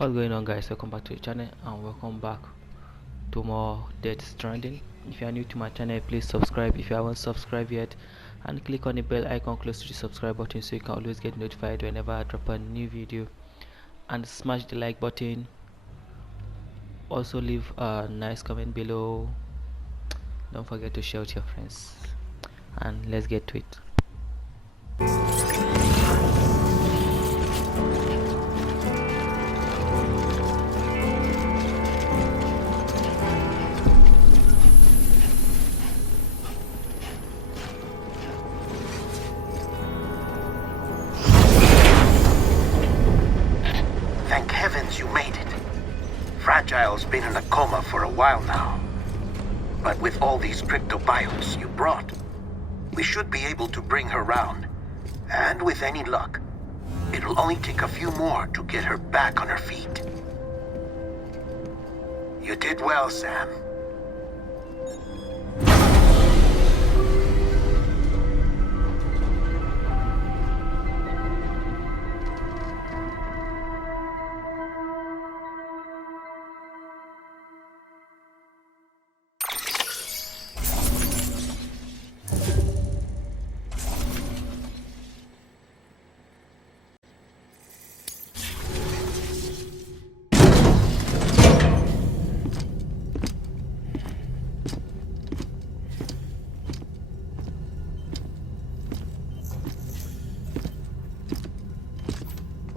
What's going on, guys? Welcome back to the channel and welcome back to more Death Stranding. If you are new to my channel, please subscribe if you haven't subscribed yet, and click on the bell icon close to the subscribe button so you can always get notified whenever I drop a new video, and smash the like button. Also leave a nice comment below. Don't forget to share with your friends, and let's get to it. Thank heavens you made it. Fragile's been in a coma for a while now. But with all these cryptobiotes you brought, we should be able to bring her round. And with any luck, it'll only take a few more to get her back on her feet. You did well, Sam.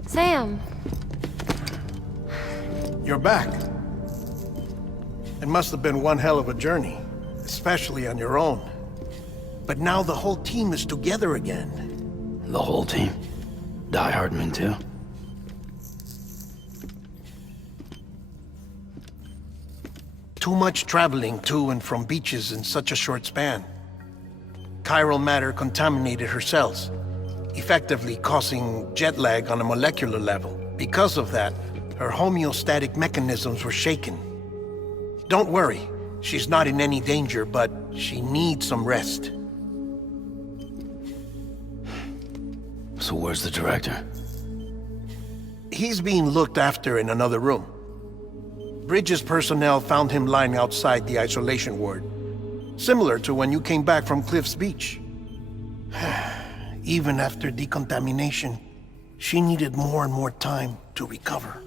Sam! You're back. It must have been one hell of a journey, especially on your own. But now the whole team is together again. The whole team? Die Hardman too? Too much traveling to and from beaches in such a short span. Chiral matter contaminated her cells, effectively causing jet lag on a molecular level. Because of that, her homeostatic mechanisms were shaken. Don't worry, she's not in any danger, but she needs some rest. So where's the director? He's being looked after in another room. Bridges personnel found him lying outside the isolation ward, similar to when you came back from Cliff's Beach. Even after decontamination, she needed more and more time to recover.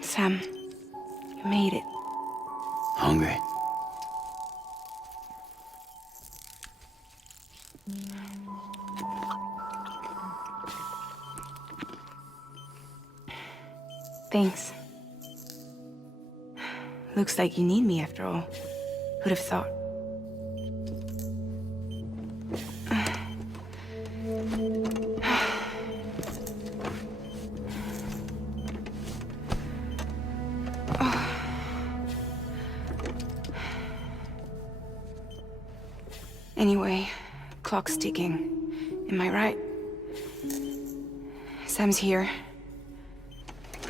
Sam, you made it. Hungry? Thanks. Looks like you need me after all. Who'd have thought? Anyway, clock's ticking. Am I right? Sam's here.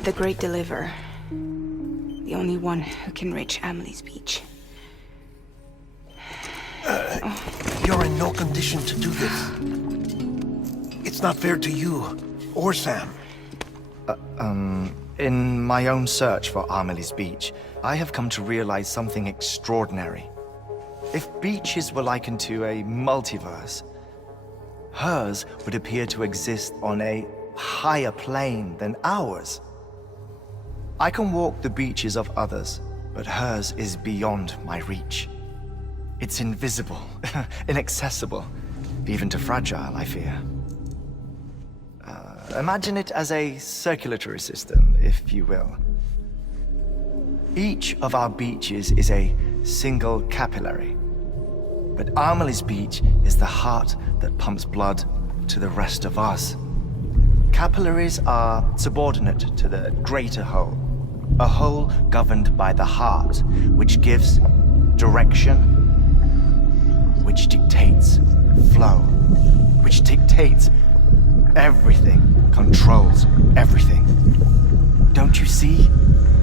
The Great Deliverer. The only one who can reach Amelie's Beach. You're in no condition to do this. It's not fair to you or Sam. In my own search for Amelie's Beach, I have come to realize something extraordinary. If beaches were likened to a multiverse, hers would appear to exist on a higher plane than ours. I can walk the beaches of others, but hers is beyond my reach. It's invisible, inaccessible, even to Fragile, I fear. Imagine it as a circulatory system, if you will. Each of our beaches is a single capillary, but Amelie's Beach is the heart that pumps blood to the rest of us. Capillaries are subordinate to the greater whole, a whole governed by the heart, which gives direction, which dictates flow, which dictates everything, controls everything. Don't you see?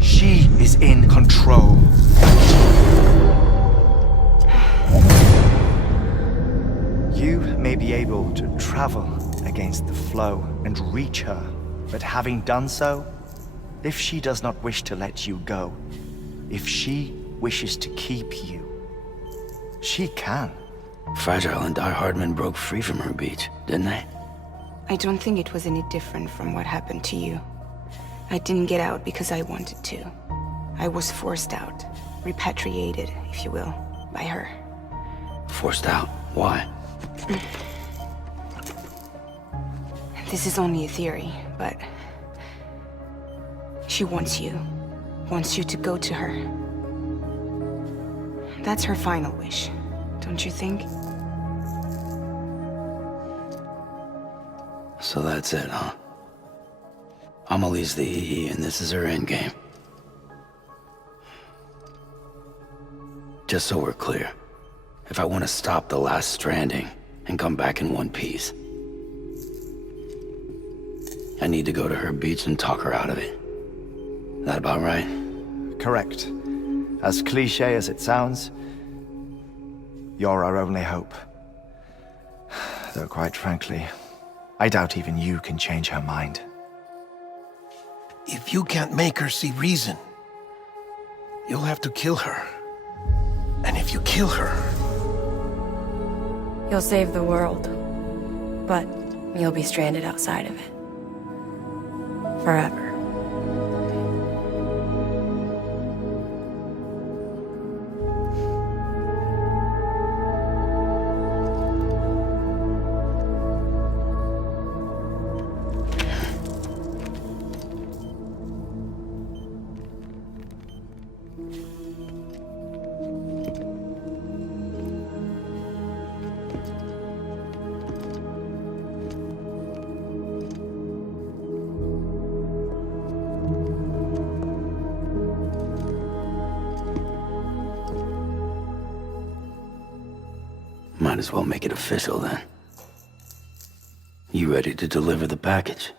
She is in control. You may be able to travel against the flow and reach her, but having done so, if she does not wish to let you go, if she wishes to keep you, she can. Fragile and Die Hardman broke free from her beach, didn't they? I don't think it was any different from what happened to you. I didn't get out because I wanted to. I was forced out, repatriated, if you will, by her. Forced out? Why? This is only a theory, but she wants you to go to her. That's her final wish, don't you think? So that's it, huh? Amelie's the EE and this is her endgame. Just so we're clear, if I want to stop the last Stranding and come back in one piece, I need to go to her beach and talk her out of it. That about right? Correct. As cliché as it sounds, you're our only hope. Though quite frankly, I doubt even you can change her mind. If you can't make her see reason, you'll have to kill her. And if you kill her... You'll save the world, but you'll be stranded outside of it. Forever. Might as well make it official then. You ready to deliver the package?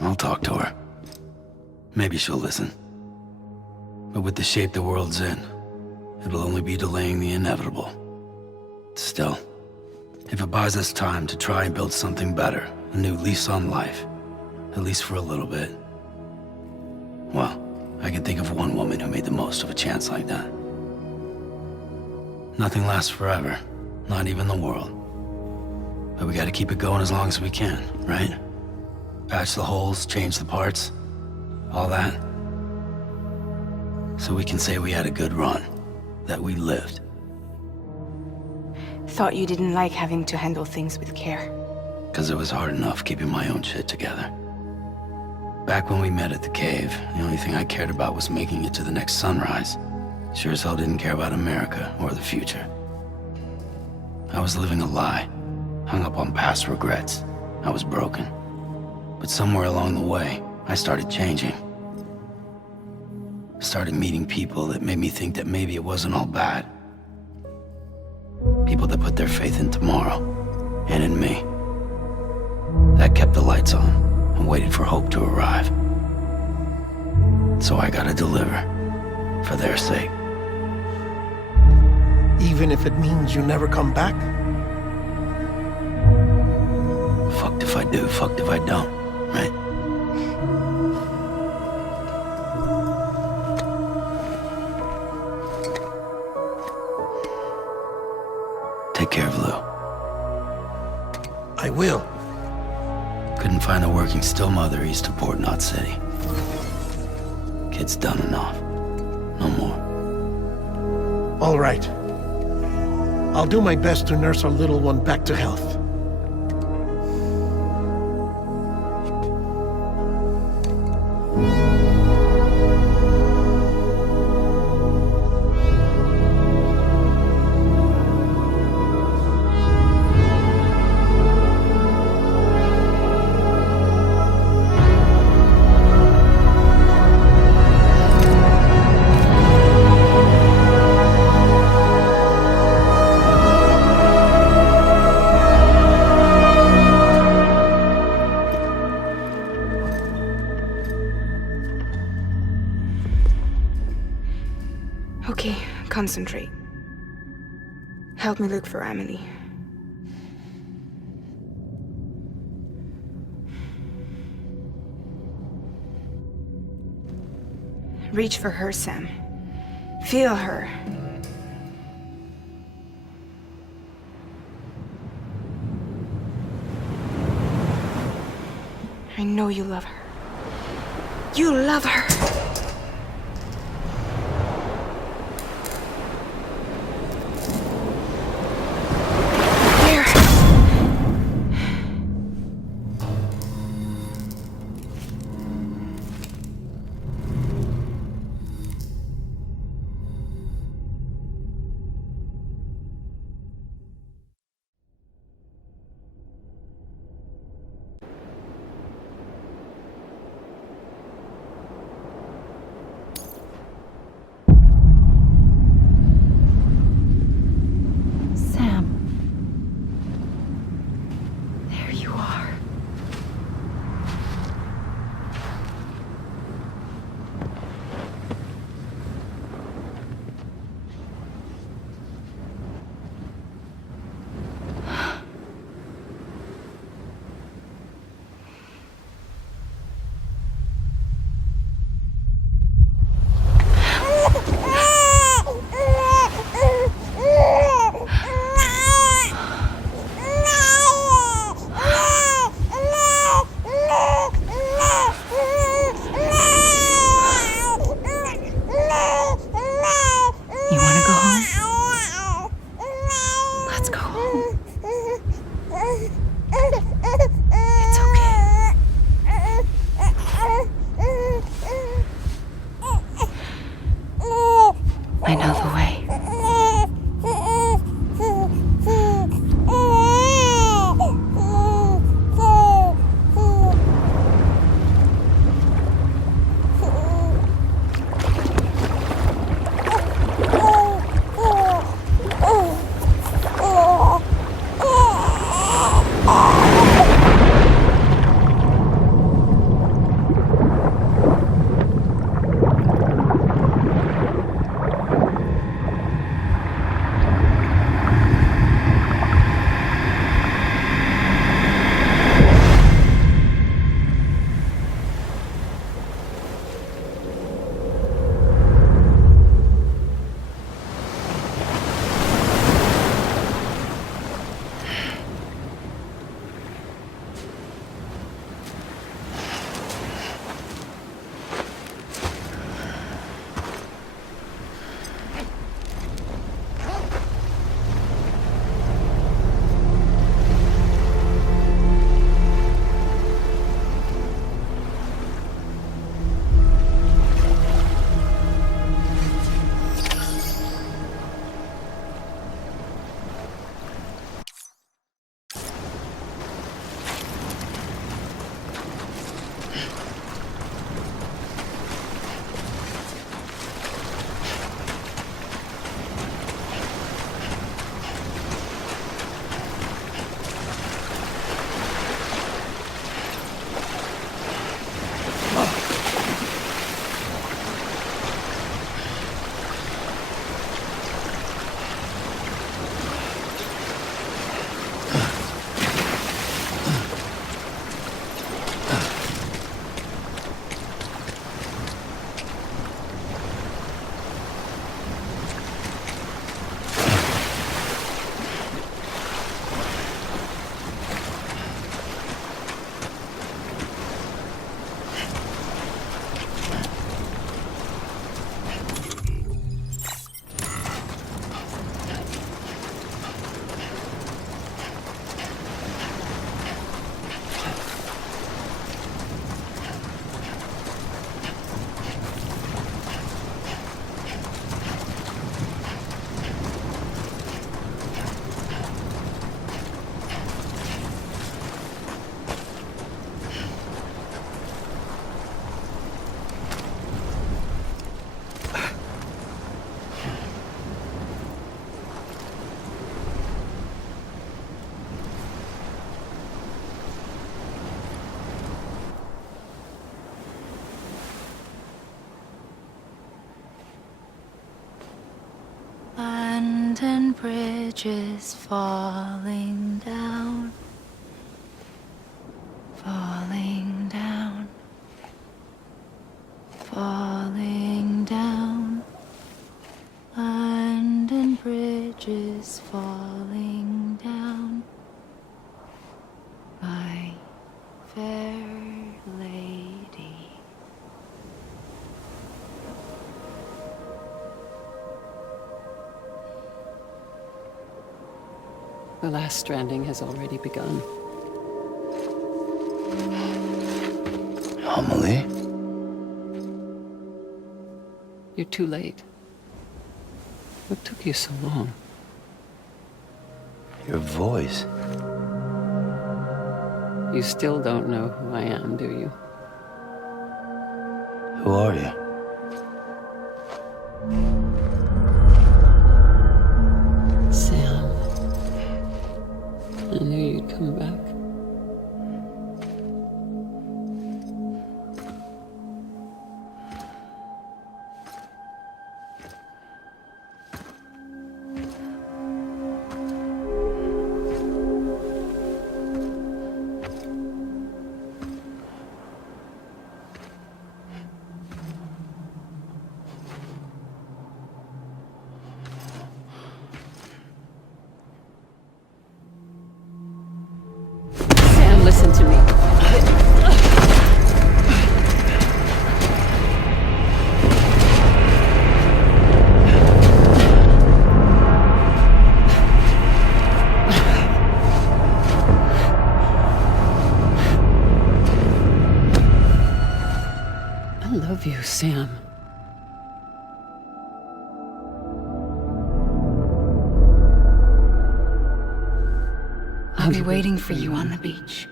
I'll talk to her. Maybe she'll listen. But with the shape the world's in, it'll only be delaying the inevitable. Still, if it buys us time to try and build something better, a new lease on life, at least for a little bit, well, I can think of one woman who made the most of a chance like that. Nothing lasts forever, not even the world. But we gotta keep it going as long as we can, right? Patch the holes, change the parts, all that. So we can say we had a good run, that we lived. Thought you didn't like having to handle things with care. 'Cause it was hard enough keeping my own shit together. Back when we met at the cave, the only thing I cared about was making it to the next sunrise. Sure as hell didn't care about America or the future. I was living a lie, hung up on past regrets. I was broken. But somewhere along the way, I started changing. Started meeting people that made me think that maybe it wasn't all bad. People that put their faith in tomorrow, and in me. That kept the lights on, and waited for hope to arrive. So I gotta deliver, for their sake. Even if it means you never come back? Fucked if I do, fucked if I don't, right? Take care of Lou. I will. Couldn't find a working still mother east of Port Knot City. Kid's done enough. No more. All right. I'll do my best to nurse our little one back to health. Concentrate. Help me look for Amelie. Reach for her, Sam. Feel her. I know you love her. You love her! I know the way. and bridges falling down, falling down, falling down, land and bridges falling down, my fair lady. The last stranding has already begun. Amelie? You're too late. What took you so long? Your voice. You still don't know who I am, do you? Who are you? Sam. I knew you'd come back. Sam, listen to me. I love you, Sam. I'll be waiting for you on the beach.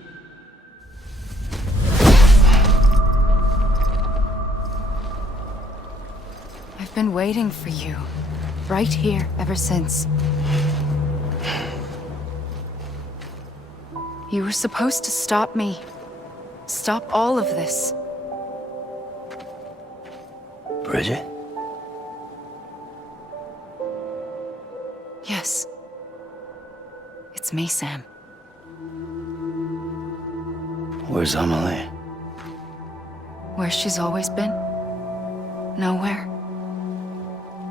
I've been waiting for you, right here, ever since. You were supposed to stop me. Stop all of this. Bridget? Yes. It's me, Sam. Where's Amelie? Where she's always been. Nowhere.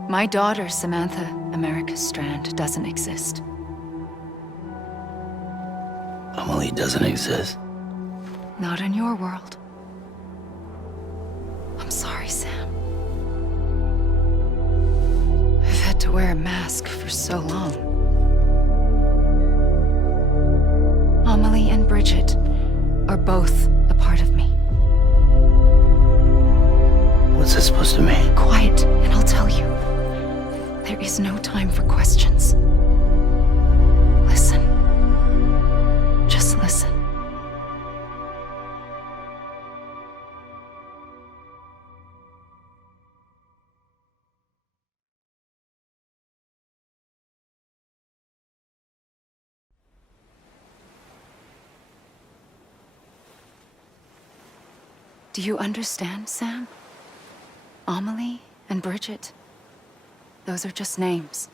My daughter, Samantha America Strand, doesn't exist. Amelie doesn't exist. Not in your world. I'm sorry, Sam. I've had to wear a mask for so long. Amelie and Bridget are both a part of me. What's this supposed to mean? Quiet, and I'll tell you. There is no time for questions. Listen. Just listen. Do you understand, Sam? Amelie and Bridget, those are just names.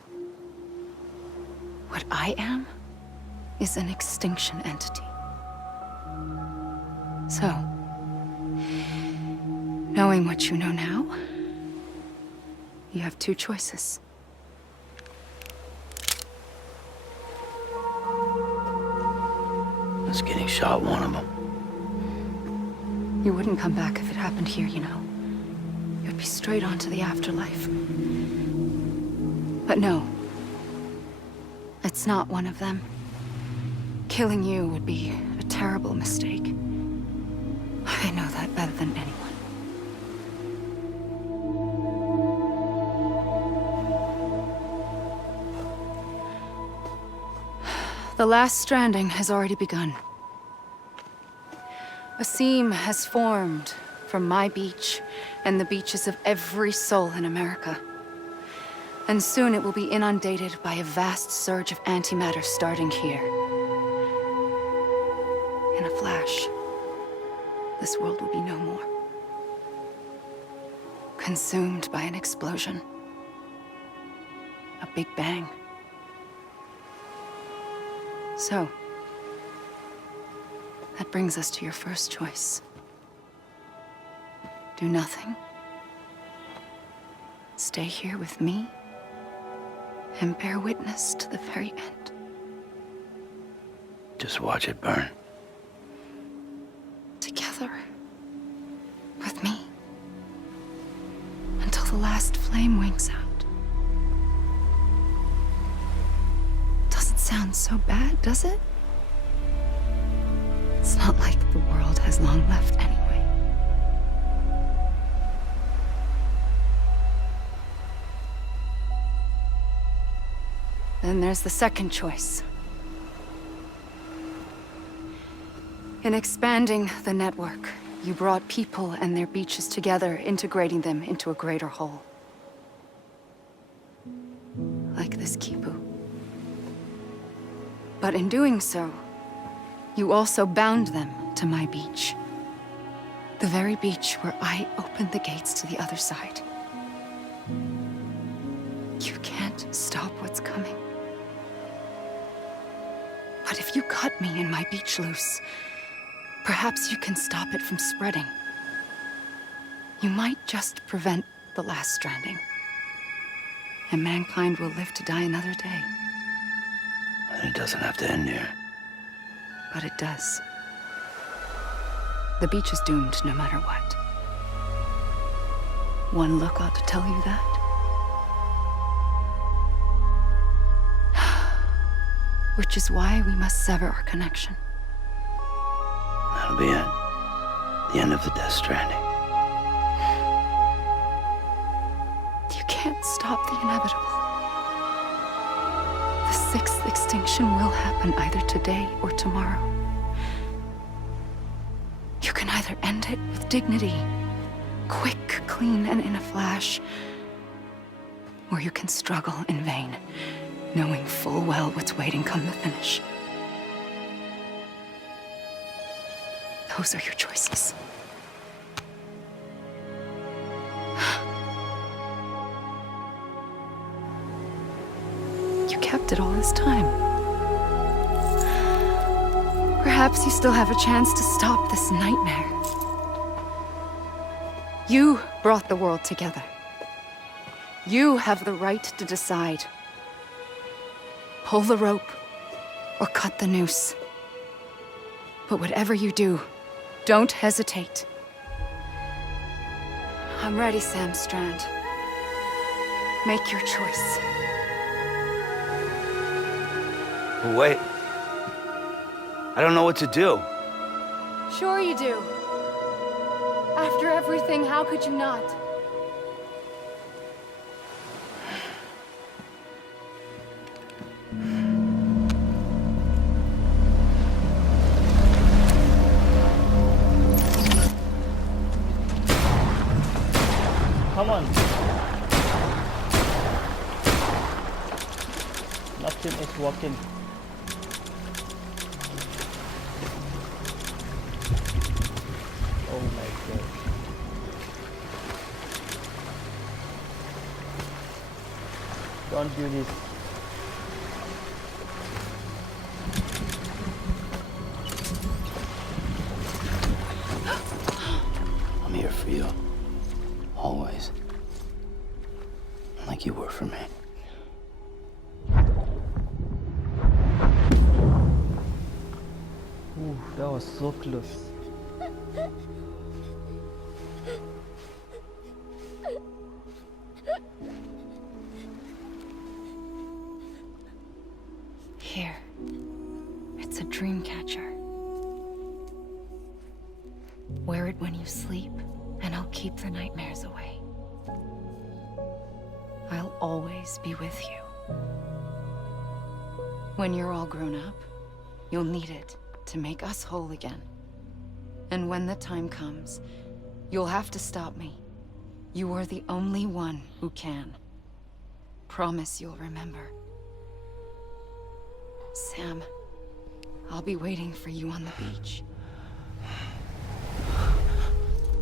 What I am is an extinction entity. So, knowing what you know now, you have two choices. Is getting shot one of them? You wouldn't come back if it happened here, you know. You'd be straight on to the afterlife. But no. It's not one of them. Killing you would be a terrible mistake. I know that better than anyone. The last stranding has already begun. A seam has formed from my beach and the beaches of every soul in America. And soon it will be inundated by a vast surge of antimatter starting here. In a flash, this world will be no more. Consumed by an explosion. A big bang. So, that brings us to your first choice. Do nothing. Stay here with me and bear witness to the very end. Just watch it burn. Together. With me. Until the last flame winks out. Doesn't sound so bad, does it? It's not like the world has long left anyway. Then there's the second choice. In expanding the network, you brought people and their beaches together, integrating them into a greater whole. Like this Kipu. But in doing so, you also bound them to my beach. The very beach where I opened the gates to the other side. You can't stop what's coming. But if you cut me and my beach loose, perhaps you can stop it from spreading. You might just prevent the last stranding. And mankind will live to die another day. And it doesn't have to end here. But it does. The beach is doomed no matter what. One look ought to tell you that. Which is why we must sever our connection. That'll be it. The end of the Death Stranding. You can't stop the inevitable. The sixth extinction will happen either today or tomorrow. You can either end it with dignity, quick, clean, and in a flash, or you can struggle in vain, knowing full well what's waiting come the finish. Those are your choices. You kept it all this time. Perhaps you still have a chance to stop this nightmare. You brought the world together. You have the right to decide. Pull the rope, or cut the noose. But whatever you do, don't hesitate. I'm ready, Sam Strand. Make your choice. But wait. I don't know what to do. Sure you do. After everything, how could you not? Come on. Nothing is working. Oh my god. Don't do this. I'm here for you. Always. Like you were for me. Ooh, that was so close. Here. It's a dream catcher. Wear it when you sleep, and I'll keep the nightmares away. I'll always be with you. When you're all grown up, you'll need it to make us whole again. And when the time comes, you'll have to stop me. You are the only one who can. Promise you'll remember. Sam, I'll be waiting for you on the beach.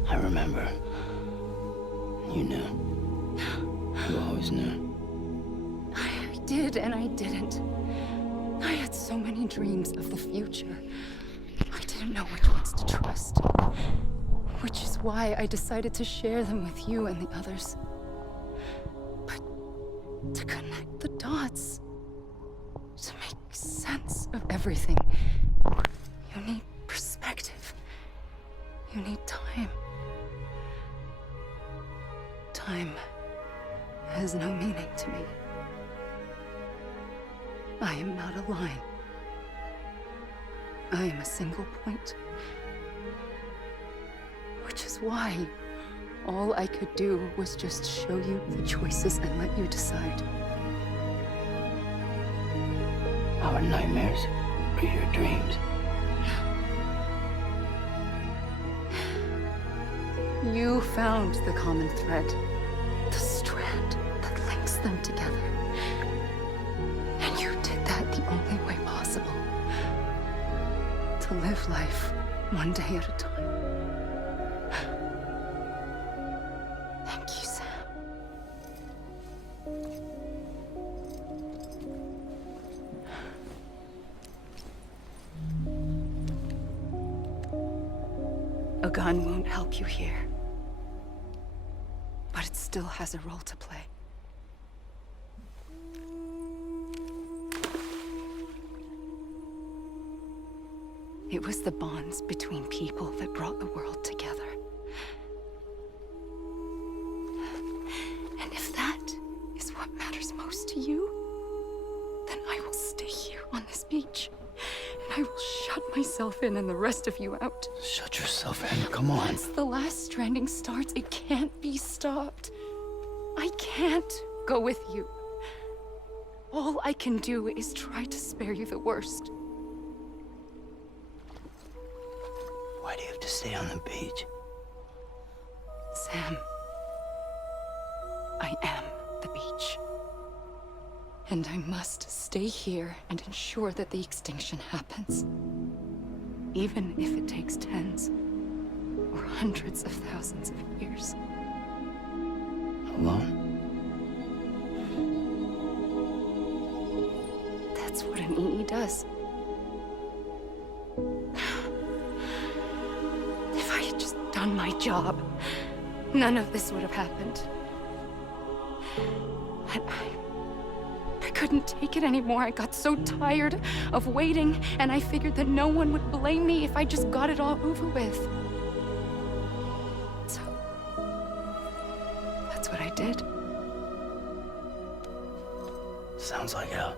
I remember. You knew. You always knew. I did and I didn't. I had so many dreams of the future. I didn't know which ones to trust. Which is why I decided to share them with you and the others. But to connect the dots, to make sense of everything, you need perspective. You need time. Time has no meaning to me. I am not a line. I am a single point. Which is why all I could do was just show you the choices and let you decide. Our nightmares are your dreams. You found the common thread, the strand that links them together. And you did that the only way possible. To live life one day at a time. Thank you, Sam. A gun won't help you here. But it still has a role to play. It was the bonds between people that brought the world together. And if that is what matters most to you, then I will stay here on this beach. And I will shut myself in and the rest of you out. Shut yourself in, come on. Once the last stranding starts, it can't be stopped. I can't go with you. All I can do is try to spare you the worst. Why do you have to stay on the beach? Sam, I am the beach. And I must stay here and ensure that the extinction happens. Even if it takes tens or hundreds of thousands of years. Alone? That's what an EE does. If I had just done my job, none of this would have happened. But I couldn't take it anymore. I got so tired of waiting, and I figured that no one would blame me if I just got it all over with. So, that's what I did. Sounds like hell.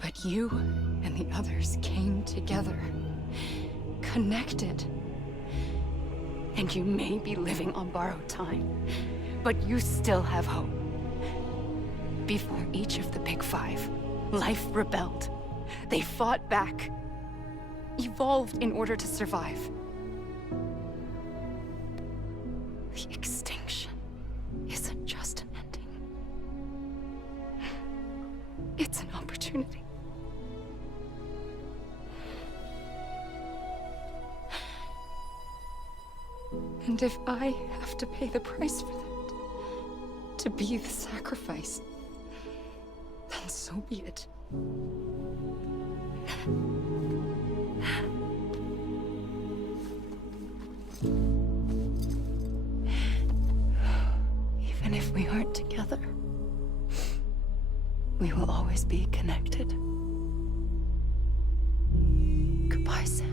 But you and the others came together, connected. And you may be living on borrowed time, but you still have hope. Before each of the Big Five, life rebelled. They fought back, evolved in order to survive. The extinction isn't just an ending. It's an opportunity. And if I have to pay the price for that, to be the sacrifice, then so be it. Even if we aren't together, we will always be connected. Goodbye, Sam.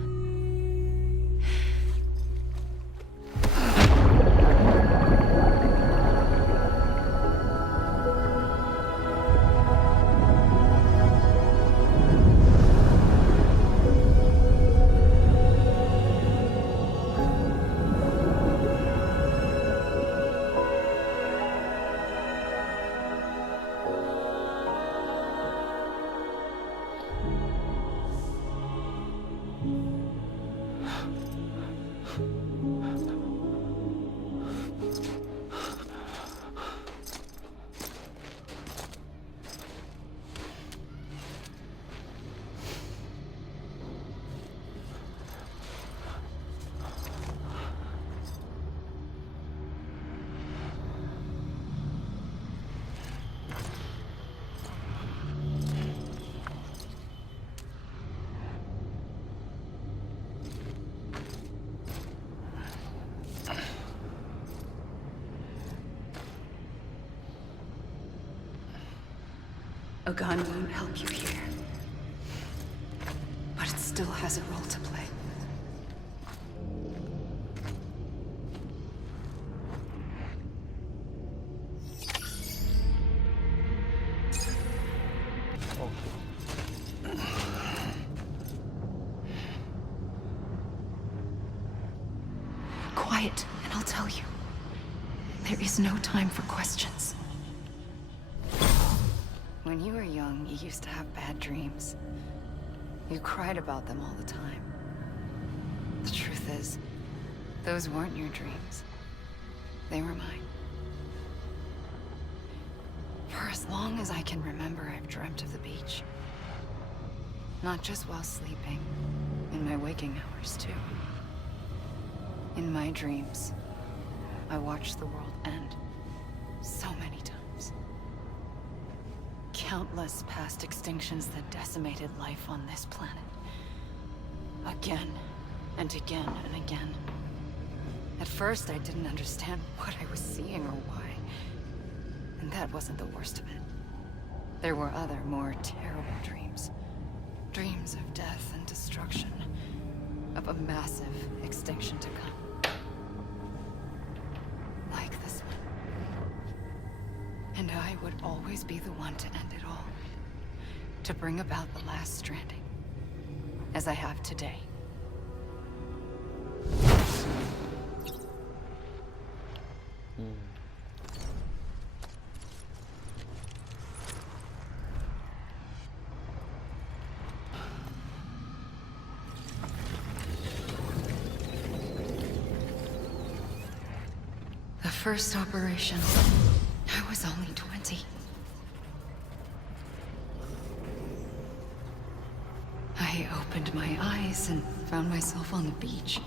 A gun won't help you here. But it still has a role to play. Quiet, and I'll tell you. There is no time for questions. When you were young, you used to have bad dreams. You cried about them all the time. The truth is, those weren't your dreams. They were mine. For as long as I can remember, I've dreamt of the beach. Not just while sleeping, in my waking hours too. In my dreams, I watched the world end so many times. Countless past extinctions that decimated life on this planet. Again, and again, and again. At first, I didn't understand what I was seeing or why. And that wasn't the worst of it. There were other, more terrible dreams. Dreams of death and destruction. Of a massive extinction to come. Like this one. And I would always be the one to end it all. To bring about the last stranding. As I have today. The first operation, I was only 20. I opened my eyes and found myself on the beach.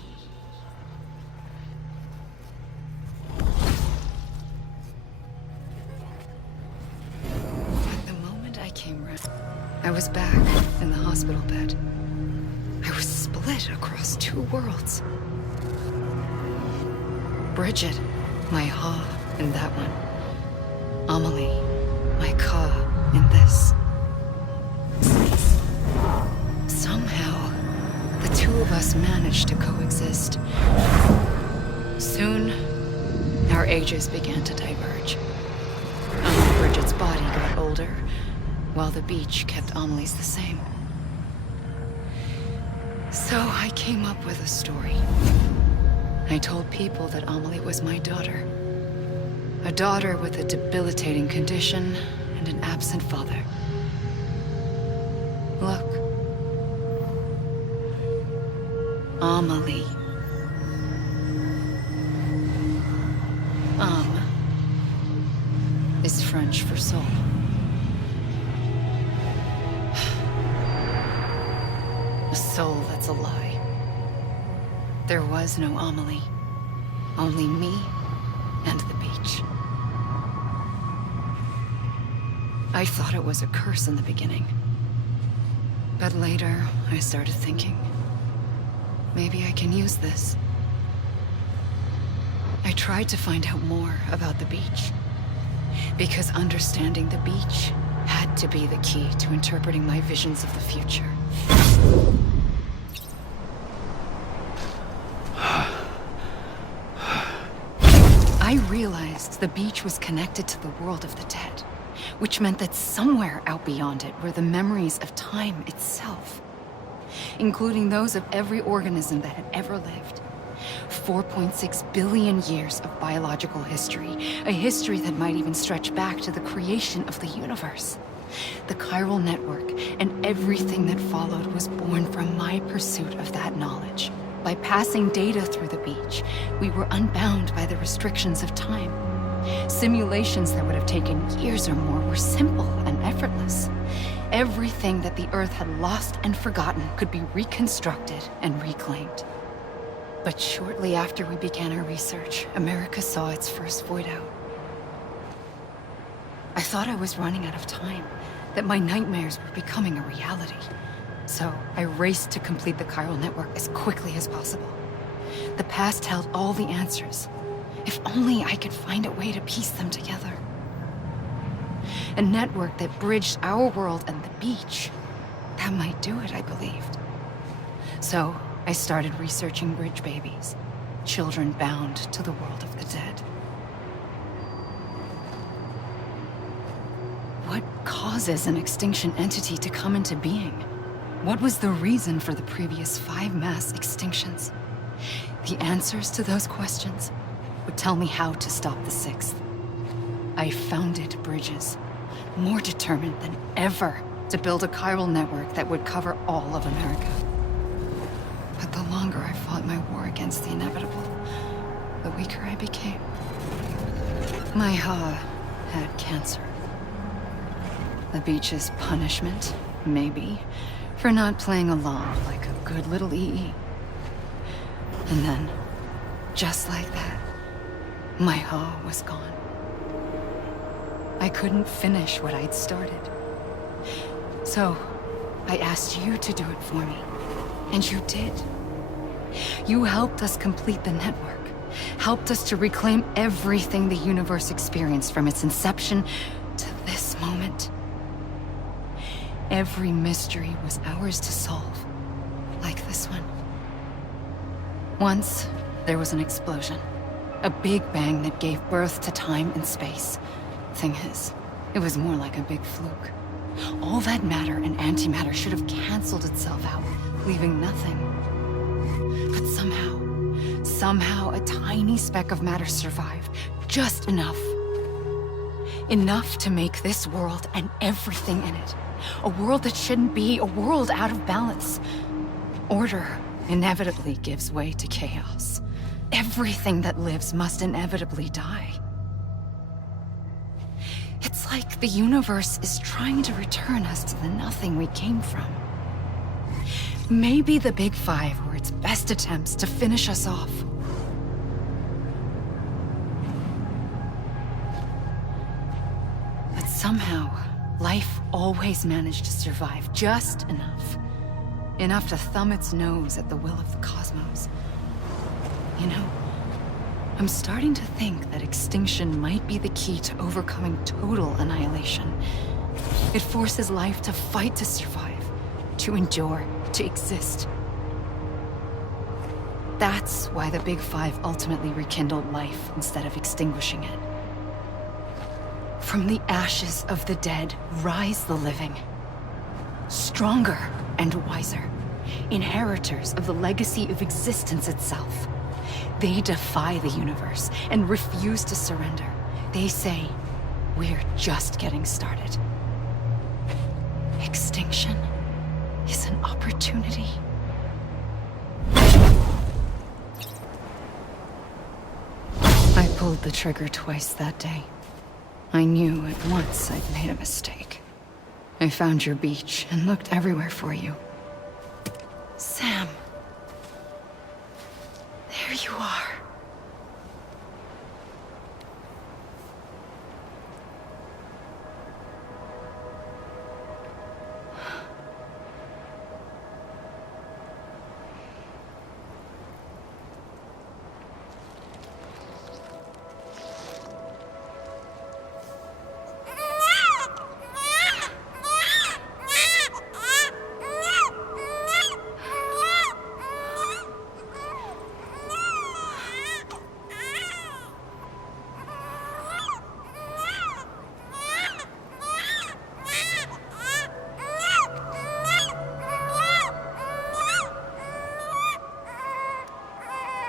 At the moment I came round, I was back in the hospital bed. I was split across two worlds. Bridget, my Ha in that one. Amelie, my Ka in this. Somehow, the two of us managed to coexist. Soon, our ages began to diverge. Bridget's body got older, while the beach kept Amelie's the same. So I came up with a story. I told people that Amelie was my daughter. A daughter with a debilitating condition and an absent father. Look. Amelie. Is French for soul. A soul that's a lie. There was no Amelie. Only me and the beach. I thought it was a curse in the beginning. But later, I started thinking, maybe I can use this. I tried to find out more about the beach. Because understanding the beach had to be the key to interpreting my visions of the future. I realized the beach was connected to the world of the dead, which meant that somewhere out beyond it were the memories of time itself, including those of every organism that had ever lived. 4.6 billion years of biological history, a history that might even stretch back to the creation of the universe. The chiral network and everything that followed was born from my pursuit of that knowledge. By passing data through the beach, we were unbound by the restrictions of time. Simulations that would have taken years or more were simple and effortless. Everything that the Earth had lost and forgotten could be reconstructed and reclaimed. But shortly after we began our research, America saw its first void out. I thought I was running out of time, that my nightmares were becoming a reality. So I raced to complete the chiral network as quickly as possible. The past held all the answers. If only I could find a way to piece them together. A network that bridged our world and the beach. That might do it, I believed. So, I started researching bridge babies. Children bound to the world of the dead. What causes an extinction entity to come into being? What was the reason for the previous 5 mass extinctions? The answers to those questions would tell me how to stop the 6th. I founded bridges, more determined than ever to build a chiral network that would cover all of America. But the longer I fought my war against the inevitable, the weaker I became. My Ha had cancer. The beach's punishment, maybe, for not playing along like a good little EE. And then, just like that, my Ha was gone. I couldn't finish what I'd started. So, I asked you to do it for me. And you did. You helped us complete the network. Helped us to reclaim everything the universe experienced from its inception to this moment. Every mystery was ours to solve. Like this one. Once, there was an explosion. A big bang that gave birth to time and space. Thing is, it was more like a big fluke. All that matter and antimatter should have canceled itself out, leaving nothing. But somehow a tiny speck of matter survived. Just enough. Enough to make this world and everything in it. A world that shouldn't be, a world out of balance. Order inevitably gives way to chaos. Everything that lives must inevitably die. It's like the universe is trying to return us to the nothing we came from. Maybe the Big Five were its best attempts to finish us off. But somehow, life always managed to survive just enough. Enough to thumb its nose at the will of the cosmos. You know, I'm starting to think that extinction might be the key to overcoming total annihilation. It forces life to fight to survive, to endure, to exist. That's why the Big Five ultimately rekindled life instead of extinguishing it. From the ashes of the dead rise the living. Stronger and wiser. Inheritors of the legacy of existence itself. They defy the universe and refuse to surrender. They say, we're just getting started. Extinction is an opportunity. I pulled the trigger twice that day. I knew at once I'd made a mistake. I found your beach and looked everywhere for you. Sam. There you are.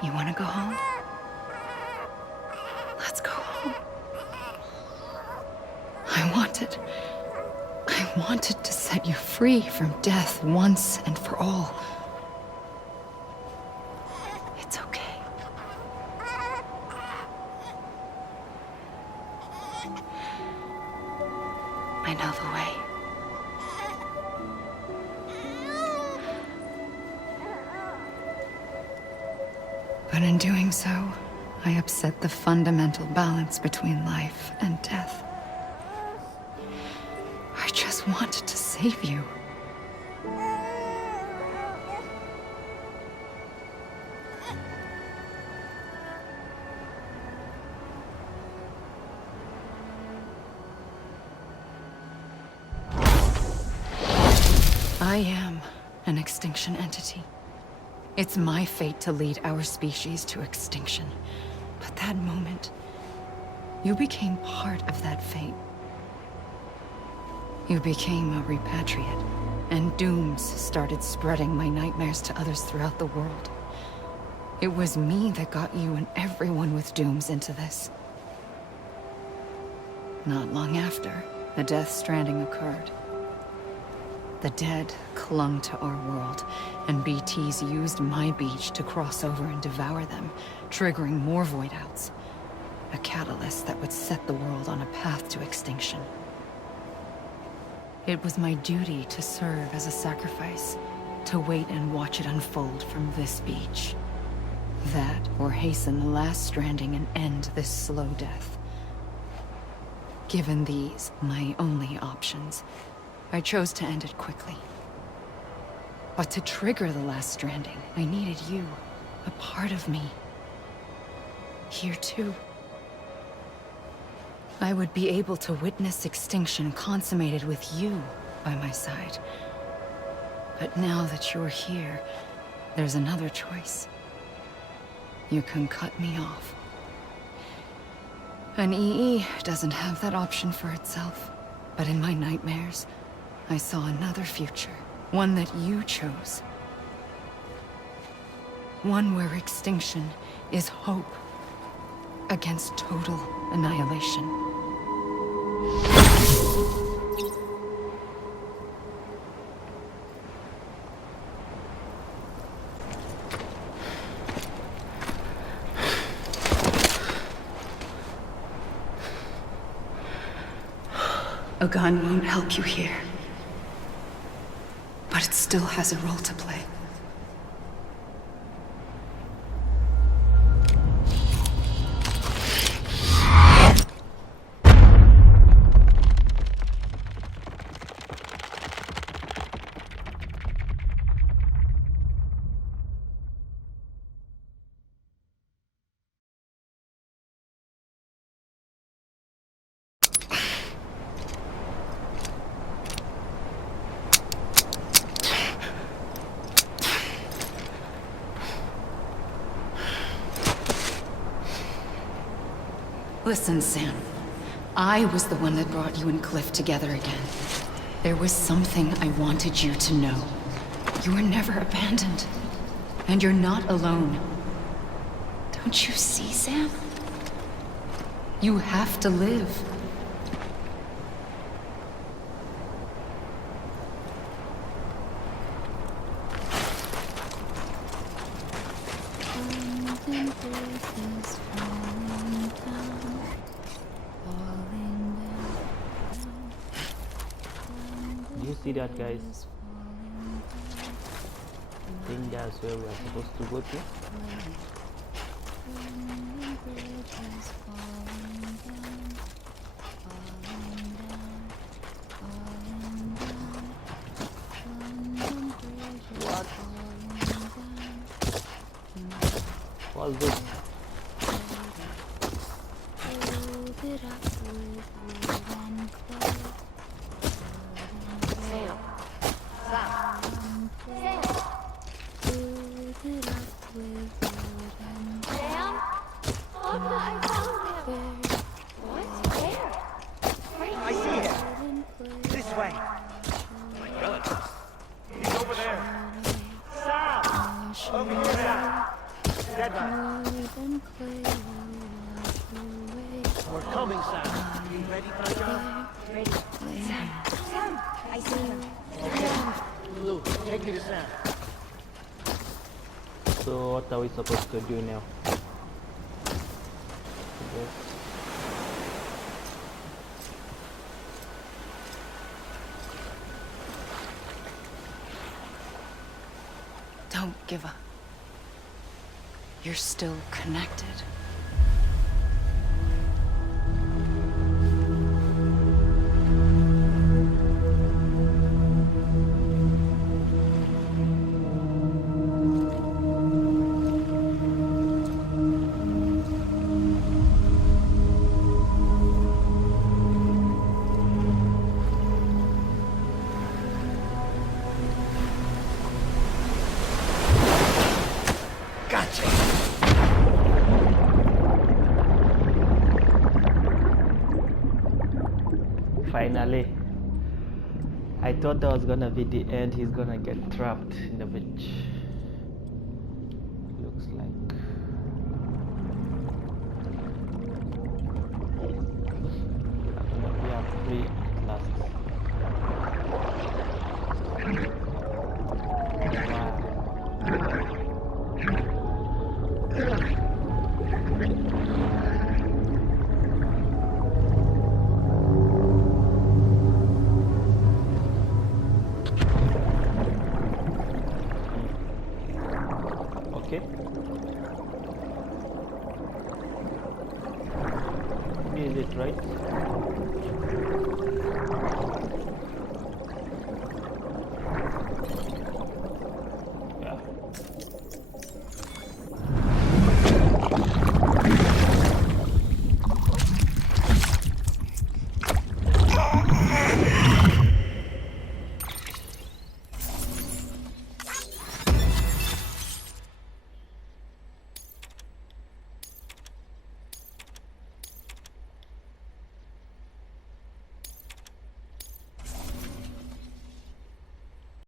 You want to go home? Let's go home. I wanted to set you free from death once and for all. It's okay. I know the way. But in doing so, I upset the fundamental balance between life and death. I just wanted to save you. I am an extinction entity. It's my fate to lead our species to extinction. But that moment, you became part of that fate. You became a repatriate, and dooms started spreading my nightmares to others throughout the world. It was me that got you and everyone with dooms into this. Not long after, the Death Stranding occurred. The dead clung to our world, and BTs used my beach to cross over and devour them, triggering more void-outs. A catalyst that would set the world on a path to extinction. It was my duty to serve as a sacrifice, to wait and watch it unfold from this beach. That, or hasten the last stranding and end this slow death. Given these, my only options, I chose to end it quickly. But to trigger the last stranding, I needed you, a part of me. Here too. I would be able to witness extinction consummated with you by my side. But now that you're here, there's another choice. You can cut me off. An EE doesn't have that option for itself. But in my nightmares, I saw another future. One that you chose. One where extinction is hope against total annihilation. A gun won't help you here. But it still has a role to play. Listen, Sam. I was the one that brought you and Cliff together again. There was something I wanted you to know. You were never abandoned. And you're not alone. Don't you see, Sam? You have to live. See that, guys? I think that's where we are supposed to go to. What? What's this? So what are we supposed to do now? Don't give up. You're still connected. Finally. I thought that was gonna be the end. He's gonna get trapped in the beach. Looks like. We are free at last. Okay. Is it right?